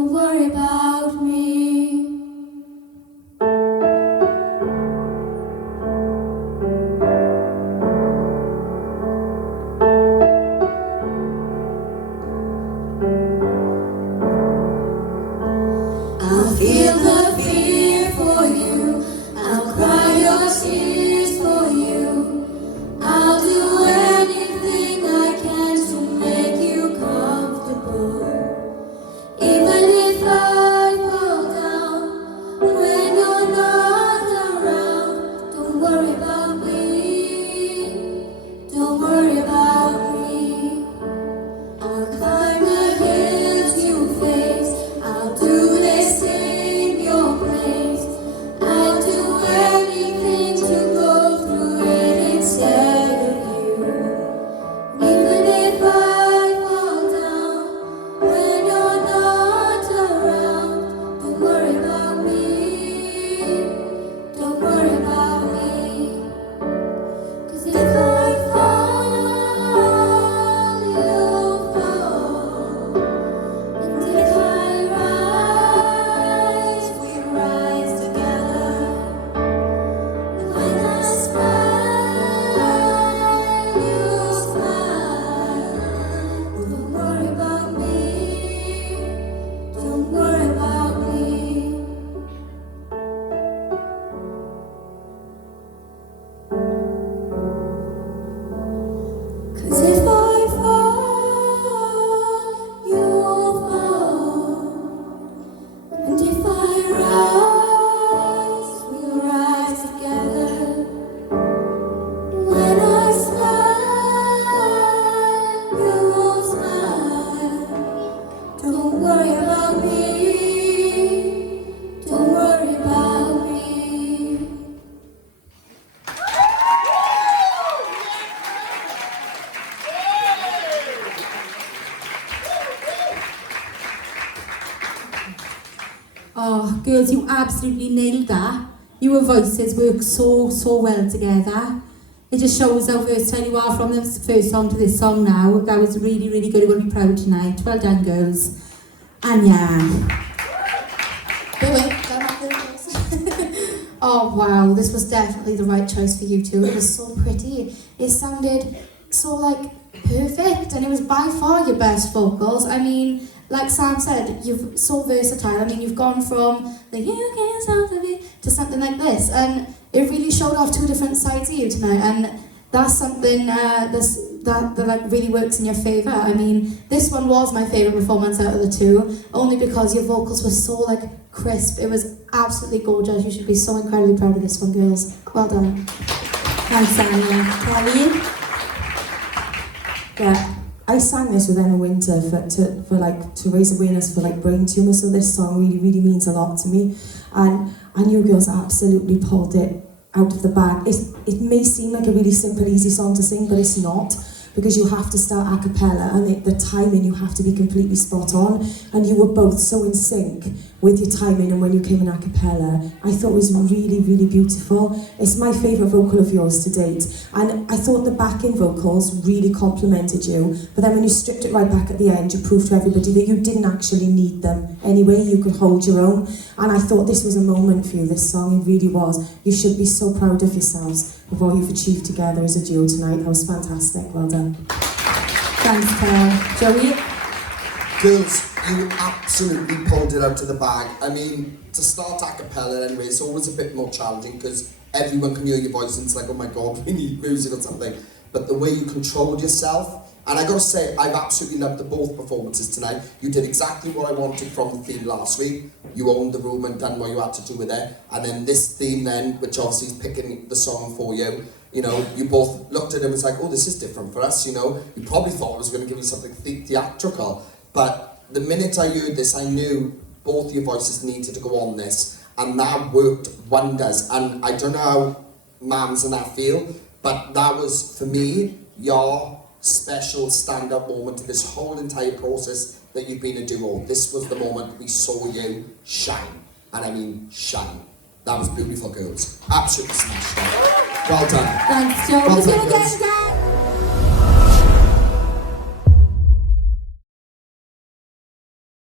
don't worry about me. I'll feel the fear for you, I'll cry your tears for you, I'll do anything I can to make you comfortable. Even if I fall down when you're not around, don't worry about me, don't worry about me. I'll climb the hills you face, I'll do this in your place. I'll do anything to go through it instead of you. Even if I fall down when you're not around, don't worry about me, don't worry about me. 'Cause if I fall, you'll fall. And if I rise, we rise together. And when I smile, you smile. Don't worry about me, don't worry about me. Cause if I fall, you'll fall. And if I rise, we'll rise together. When I smile, you'll smile. Don't worry about me, don't worry about me. Oh, girls, you absolutely nailed that. Your voices work so well together. It just shows how versatile you are from the first song to this song now. That was really good. You're going to be proud tonight. Well done, girls. Anya. Oh wow, this was definitely the right choice for you two. It was so pretty. It sounded so like perfect, and it was by far your best vocals. I mean, like Sam said, you're so versatile. I mean, you've gone from the "you can't stop me" to something like this, and it really showed off two different sides of you tonight. And that's something that like really works in your favour. I mean, this one was my favourite performance out of the two, only because your vocals were so like crisp. It was absolutely gorgeous. You should be so incredibly proud of this one, girls. Well done. Thanks, Anya. Kelly? Yeah, I sang this with Emma Winter to raise awareness for like brain tumour. So this song really means a lot to me, and you girls absolutely pulled it out of the bag. It may seem like a really simple, easy song to sing, but it's not, because you have to start a cappella, and the timing, you have to be completely spot on, and you were both so in sync with your timing. And when you came in a cappella, I thought it was really beautiful. It's my favourite vocal of yours to date, and I thought the backing vocals really complimented you, but then when you stripped it right back at the end, you proved to everybody that you didn't actually need them anyway. You could hold your own, and I thought this was a moment for you, this song. It really was. You should be so proud of yourselves of what you've achieved together as a duo tonight. That was fantastic. Well done. Thanks, Kel. Joey? Girls, you absolutely pulled it out of the bag. I mean, to start a cappella anyway, it's always a bit more challenging because everyone can hear your voice and it's like, oh my god, we need music or something. But the way you controlled yourself, and I gotta say, I've absolutely loved the both performances tonight. You did exactly what I wanted from the theme last week. You owned the room and done what you had to do with it. And then this theme then, which obviously is picking the song for you, you know, you both looked at it and was like, oh, this is different for us, you know. You probably thought it was going to give you something theatrical. But the minute I heard this, I knew both your voices needed to go on this. And that worked wonders. And I don't know how Mams and that feel, but that was, for me, your special stand-up moment of this whole entire process that you've been a duo. This was the moment we saw you shine. And I mean shine. That was beautiful, girls. Absolutely smashed it. Well done. Thanks, Joe. Well Let's done, go again, girls. guys.